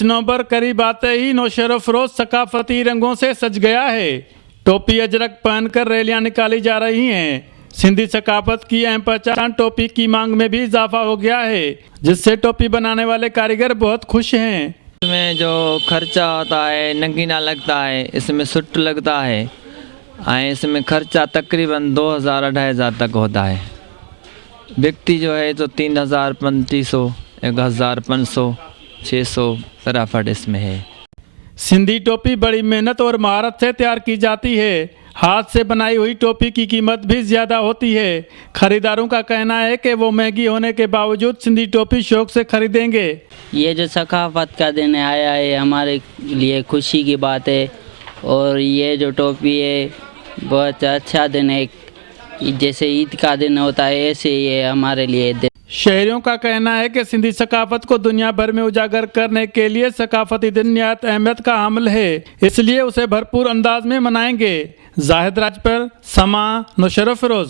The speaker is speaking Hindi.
20 नवंबर करीब आते ही नौशेरा फिरोज सकाफती रंगों से सज गया है। टोपी अजरक पहनकर रैलियां निकाली जा रही हैं। सिंधी सकाफत की अहम पहचान टोपी की मांग में भी इजाफा हो गया है, जिससे टोपी बनाने वाले कारीगर बहुत खुश हैं। इसमें जो खर्चा होता है नगीना लगता है, इसमें सुट लगता है, इसमें खर्चा तकरीबन 2000-2500 तक होता है। व्यक्ति जो है तो 3500, 1500, 600 फटाफट इसमें है। सिंधी टोपी बड़ी मेहनत और महारत से तैयार की जाती है। हाथ से बनाई हुई टोपी की कीमत भी ज़्यादा होती है। खरीदारों का कहना है कि वो महंगी होने के बावजूद सिंधी टोपी शौक से खरीदेंगे। ये जो सकाफत का दिन आया है हमारे लिए खुशी की बात है, और ये जो टोपी है बहुत अच्छा दिन है। जैसे ईद का दिन होता है ऐसे ये हमारे लिए दिन। शहरियों का कहना है कि सिंधी सकाफत को दुनिया भर में उजागर करने के लिए सकाफती दिन निहायत अहमियत का हामिल है, इसलिए उसे भरपूर अंदाज में मनाएंगे। जाहिद राजपर, समा, नौशेरा फिरोज।